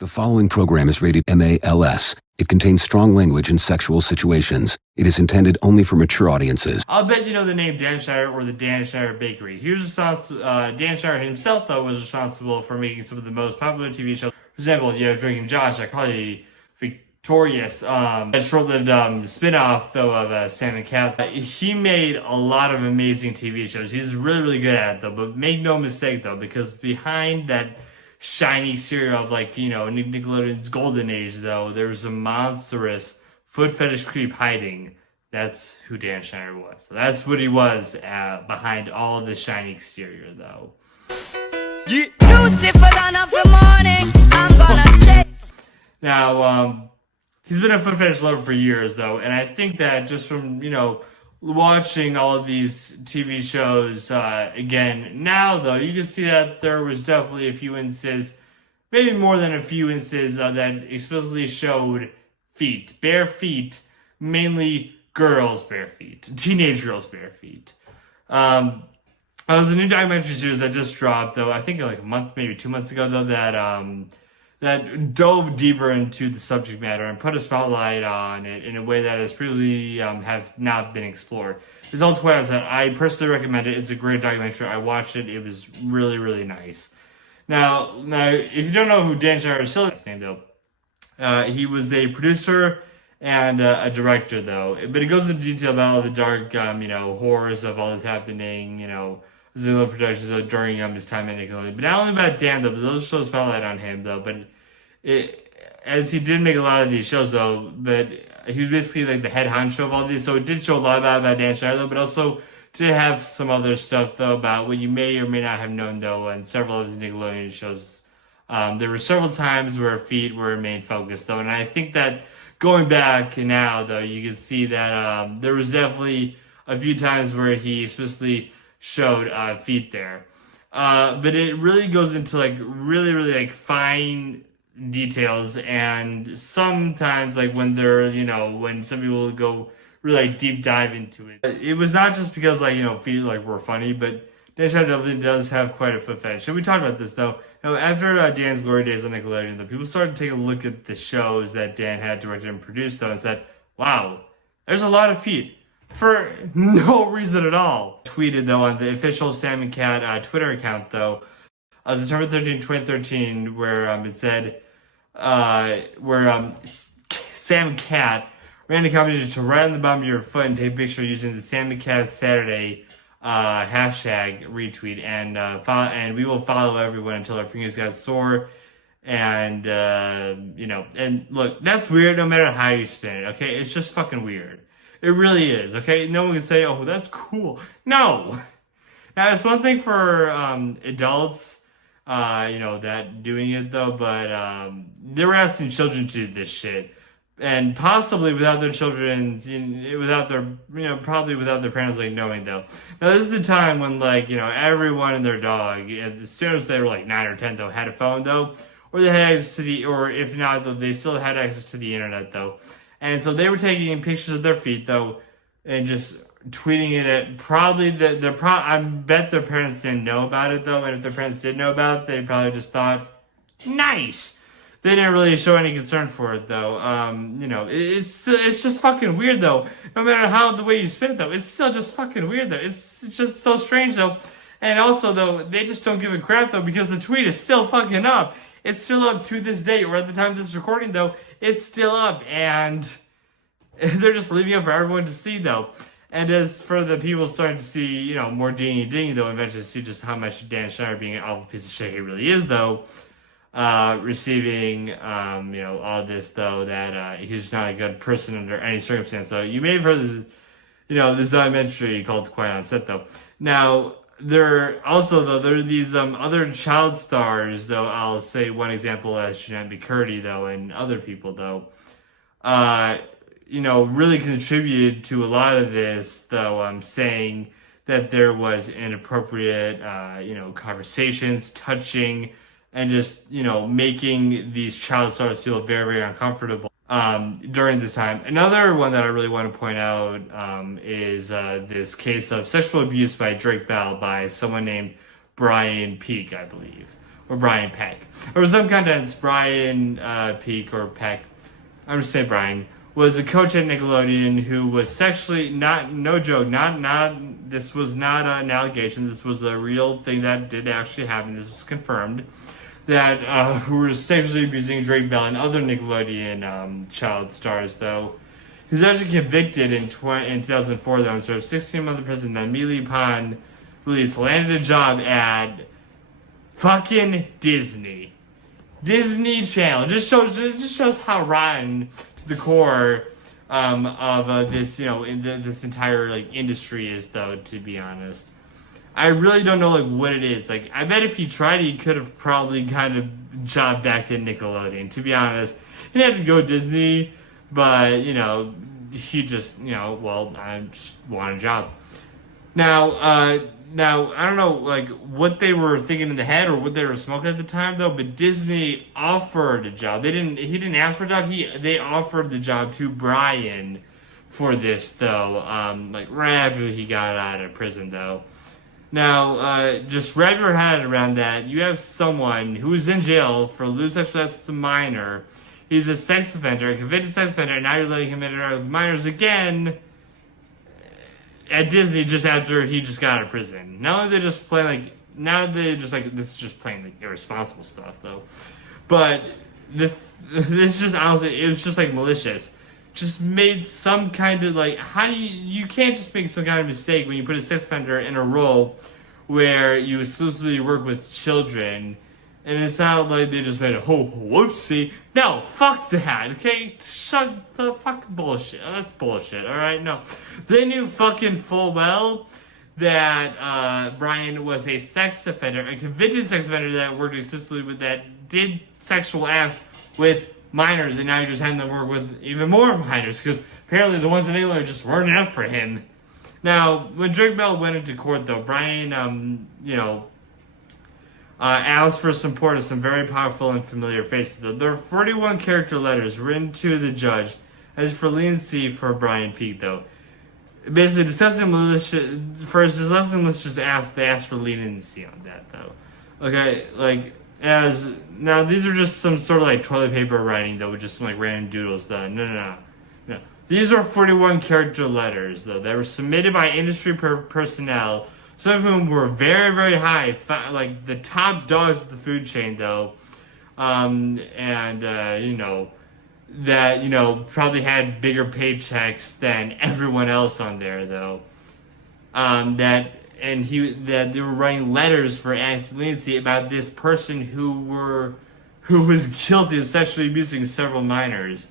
The following program is rated MALS. It contains strong language and sexual situations. It is intended only for mature audiences. I'll bet you know the name Dan Schneider or the Dan Schneider Bakery. Dan Schneider himself, though, was responsible for making some of the most popular TV shows. For example, you have Drinking Josh, iCarly, Victorious, a short-lived spin-off, though, of Sam and Cat. He made a lot of amazing TV shows. He's really, really good at it, though. But make no mistake, though, because behind that shiny cereal of, like, you know, Nickelodeon's golden age, though, there was a monstrous foot fetish creep hiding. That's who Dan Schneider was. So that's what he was behind all of the shiny exterior, though. Now, he's been a foot fetish lover for years, though, and I think that just from, you know, watching all of these TV shows again now, though, you can see that there was definitely a few instances, maybe more than a few instances, that explicitly showed feet, bare feet, mainly girls' bare feet, teenage girls' bare feet. There's a new documentary series that just dropped, though, I think like a month, maybe 2 months ago, though, that dove deeper into the subject matter and put a spotlight on it in a way that has previously have not been explored. It's all quite honest, I personally recommend it. It's a great documentary. I watched it. It was really, really nice. Now, if you don't know who Dan Schneider is, his name, though, he was a producer and a director, though. But it goes into detail about all the dark, you know, horrors of all this happening, you know, Zillow Productions during his time at Nickelodeon. But not only about Dan, though, but those shows spotlight on him, though. But as he did make a lot of these shows, though, but he was basically like the head honcho of all these. So it did show a lot about Dan Schneider, though, but also did have some other stuff, though, about what you may or may not have known, though, on several of his Nickelodeon shows. There were several times where feet were a main focus, though, and I think that going back now, though, you can see that there was definitely a few times where he specifically showed feet there. But it really goes into like really, really like fine details, and sometimes like when they're, you know, when some people go really like deep dive into it. It was not just because like, you know, feet like were funny, but Dan Schneider definitely does have quite a foot fetish. So we talked about this, though. You know, after Dan's glory days on Nickelodeon, the people started to take a look at the shows that Dan had directed and produced, though, and said, wow, there's a lot of feet for no reason at all. Tweeted, though, on the official Sam and Cat Twitter account, though, September 13, 2013, where it said, Sam and Cat ran the competition to write on the bottom of your foot and take a picture using the Sam and Cat Saturday hashtag retweet, and we will follow everyone until our fingers got sore. And you know, and look, that's weird no matter how you spin it, okay? It's just fucking weird. It really is, okay? No one can say, oh, that's cool. No. Now, it's one thing for adults, you know, that doing it, though, but they were asking children to do this shit. And possibly without their children's, without their, you know, probably without their parents, like, knowing, though. Now, this is the time when, like, you know, everyone and their dog, as soon as they were, like, 9 or 10, though, had a phone, though, or they had access to the, or if not, though, they still had access to the internet, though. And so they were taking pictures of their feet, though, and just tweeting it at probably, I bet their parents didn't know about it, though, and if their parents did know about it, they probably just thought, nice! They didn't really show any concern for it, though. You know, it's just fucking weird, though. No matter how the way you spin it, though, it's still just fucking weird, though. It's just so strange, though. And also, though, they just don't give a crap, though, because the tweet is still fucking up. It's still up to this day, or at the time of this recording, though, it's still up, and they're just leaving it for everyone to see, though. And as for the people starting to see, you know, more dingy, though, eventually see just how much Dan Schneider being an awful piece of shit he really is, though, receiving, you know, all this, though, that he's not a good person under any circumstance. So you may have heard this, you know, this documentary called Quiet on Set, though. Now, there are these other child stars, though. I'll say one example as Jeanette McCurdy, though, and other people, though, you know, really contributed to a lot of this, though, saying that there was inappropriate, you know, conversations, touching, and just, you know, making these child stars feel very, very uncomfortable during this time. Another one that I really want to point out is this case of sexual abuse by Drake Bell by someone named Brian Peake, I believe. or Brian Peck. Or some contents, Brian Peak or Peck, I'm just saying Brian, was a coach at Nickelodeon who was sexually, no joke, this was not an allegation, this was a real thing that did actually happen, this was confirmed, that who were sexually abusing Drake Bell and other Nickelodeon child stars, though. He was actually convicted in 2004, though, and served 16 months in prison, then immediately upon release landed a job at fucking Disney Channel. Just shows how rotten to the core of this, this entire like industry is, though. To be honest, I really don't know like what it is. Like, I bet if he tried, he could have probably kind of jobbed back at Nickelodeon. To be honest, he didn't have to go Disney, but he just well, I just want a job. Now, I don't know, like, what they were thinking in the head or what they were smoking at the time, though, but Disney offered a job. He didn't ask for a job. They offered the job to Brian for this, though, like, right after he got out of prison, though. Now, just wrap your head around that. You have someone who is in jail for lewd sexual assault with a minor. He's a sex offender, a convicted sex offender, and now you're letting him interact with minors again at Disney just after he just got out of prison. Now they're just playing this is just plain like irresponsible stuff, though. But this just honestly, it was just like malicious. Just made some kind of like, how do you can't just make some kind of mistake when you put a sex offender in a role where you exclusively work with children. And it's not like they just made a whoopsie. No, fuck that, okay? Shut the fuck bullshit. That's bullshit, alright? No. They knew fucking full well that Brian was a sex offender, a convicted sex offender that worked exclusively with, that did sexual acts with minors, and now you're just having them work with even more minors, because apparently the ones in England just weren't enough for him. Now, when Drake Bell went into court, though, Brian, asked for support of some very powerful and familiar faces. There are 41 character letters written to the judge as for leniency for Brian Peak, though. Basically, discussing militia first. Let's just ask. They asked for leniency on that, though. Okay, like now these are just some sort of like toilet paper writing, though, with just some like random doodles, though. No. These are 41 character letters, though, that were submitted by industry personnel. Some of whom were very, very high, like the top dogs of the food chain, though, that probably had bigger paychecks than everyone else on there, though. That they were writing letters for anti-leniency about this person who was guilty of sexually abusing several minors.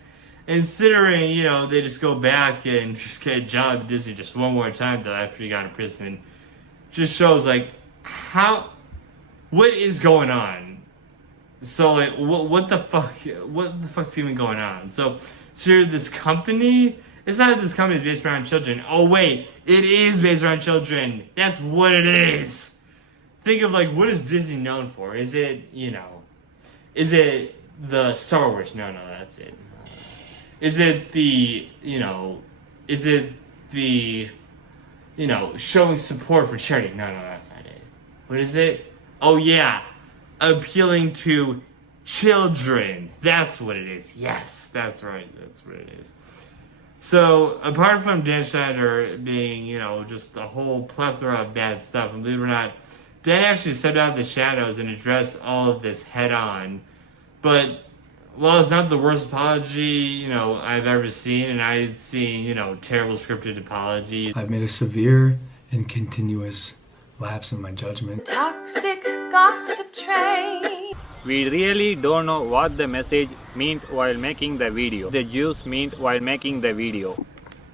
And considering they just go back and just get a job at Disney just one more time, though, after he got in prison. Just shows like what is going on. So like what the fuck's even going on? So this company, it's not that this company is based around children. Oh wait, it is based around children. That's what it is. Think of like, what is Disney known for? Is it is it the Star Wars? No, that's it. Is it the showing support for charity? No, that's not it. What is it? Oh yeah, appealing to children. That's what it is. Yes, that's right. That's what it is. So, apart from Dan Schneider being, just a whole plethora of bad stuff, and believe it or not, Dan actually stepped out of the shadows and addressed all of this head on. But while it's not the worst apology, I've ever seen, and I've seen, terrible scripted apologies. I've made a severe and continuous lapse in my judgment. Toxic gossip train. We really don't know what the message meant while making the video. The juice meant while making the video.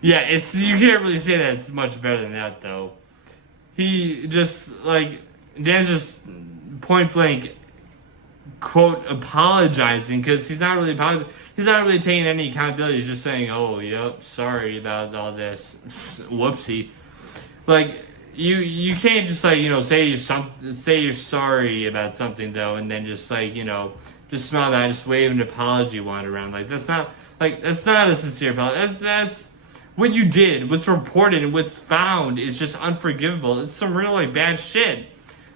Yeah, you can't really say that it's much better than that, though. He just, Dan's just point blank, quote, apologizing, because he's not really apologizing. He's not really taking any accountability. He's just saying, oh, yep, sorry about all this. Whoopsie. You can't just say you're sorry about something, though, and then just just smile that, just wave an apology wand around. That's not a sincere apology. That's what you did. What's reported and what's found is just unforgivable. It's some real bad shit.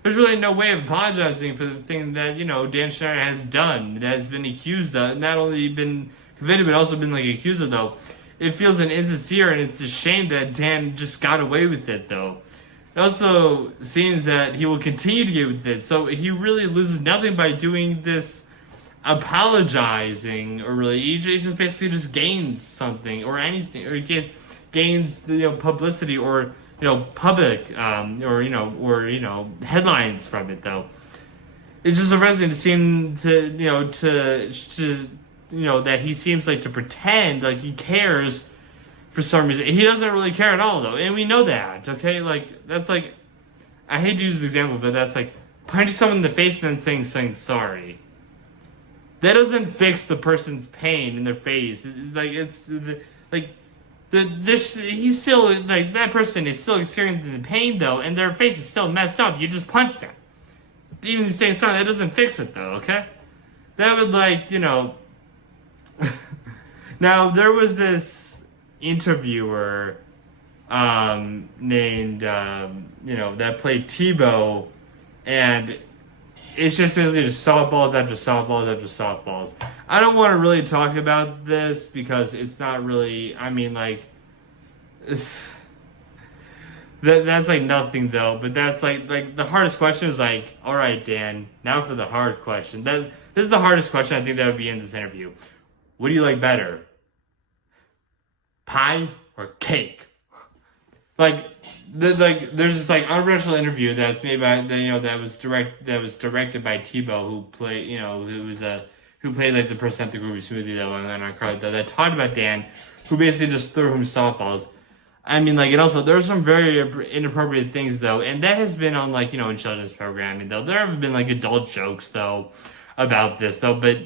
there's really no way of apologizing for the thing that, you know, Dan Schneider has done, that has been accused of, not only been convicted, but also been, like, accused of, though. It feels insincere, and it's a shame that Dan just got away with it, though. It also seems that he will continue to get with it, so he really loses nothing by doing this apologizing, or really, he just basically just gains something, or anything, or he gains, you know, publicity, or, you know, public, or headlines from it, though. It's just arresting to seem to, that he seems like to pretend like he cares for some reason. He doesn't really care at all, though, and we know that, okay? Like, that's like, I hate to use this example, but that's like punching someone in the face and then saying sorry. That doesn't fix the person's pain in their face. He's still, like, that person is still experiencing the pain, though, and their face is still messed up. You just punch them. Even saying sorry, that doesn't fix it, though, okay? That would, like, you know... Now, there was this interviewer named, that played Tebow, and it's just basically just softballs after softballs after softballs. I don't want to really talk about this because it's not really, I mean, like, that's like nothing, though, but that's like the hardest question is like, all right, Dan, now for the hard question. This is the hardest question I think that would be in this interview. What do you like better? Pie or cake? There's this like unoriginal interview that's made by that was directed by Tebow, who played like the person at the Groovy Smoothie, though, and then iCarly, that talked about Dan, who basically just threw him softballs. I mean, like, and also there are some very inappropriate things, though, and that has been on, like, in children's programming, though. There have been, like, adult jokes, though, about this, though, but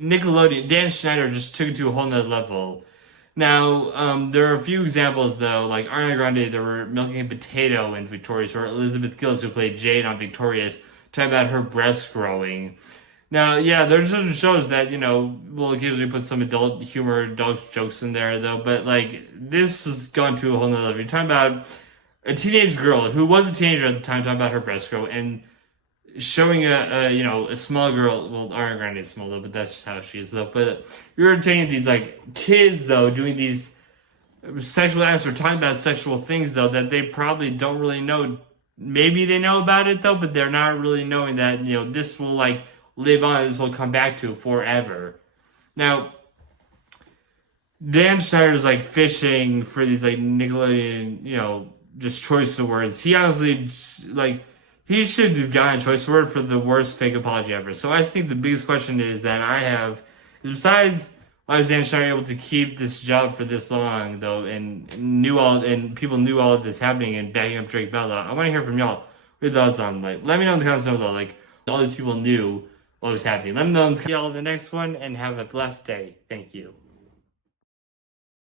Nickelodeon, Dan Schneider just took it to a whole nother level. Now, there are a few examples, though, like Ariana Grande, they were milking a potato in Victorious, or Elizabeth Gillis, who played Jade on Victorious, talking about her breasts growing. Now, yeah, there's certain shows that, will occasionally put some adult humor, adult jokes in there, though, but, like, this has gone to a whole nother level. You're talking about a teenage girl who was a teenager at the time talking about her breast growth, and showing a small girl, well, Ariana Grande is small, though, but that's just how she is, though, but you're taking these, like, kids, though, doing these sexual acts or talking about sexual things, though, that they probably don't really know. Maybe they know about it, though, but they're not really knowing that, this will, like, live on, this will come back to forever. Now, Dan Schneider's, like, fishing for these, like, Nickelodeon, just choice of words. He honestly, like, he should have gotten a choice word for the worst fake apology ever. So I think the biggest question is that I have, is besides why was Dan Schneider able to keep this job for this long, though, and people knew all of this happening and backing up Drake Bell, though, I want to hear from y'all. What are your thoughts on, like, let me know in the comments below, like, all these people knew what was happening. Let me know in the next one, and have a blessed day. Thank you.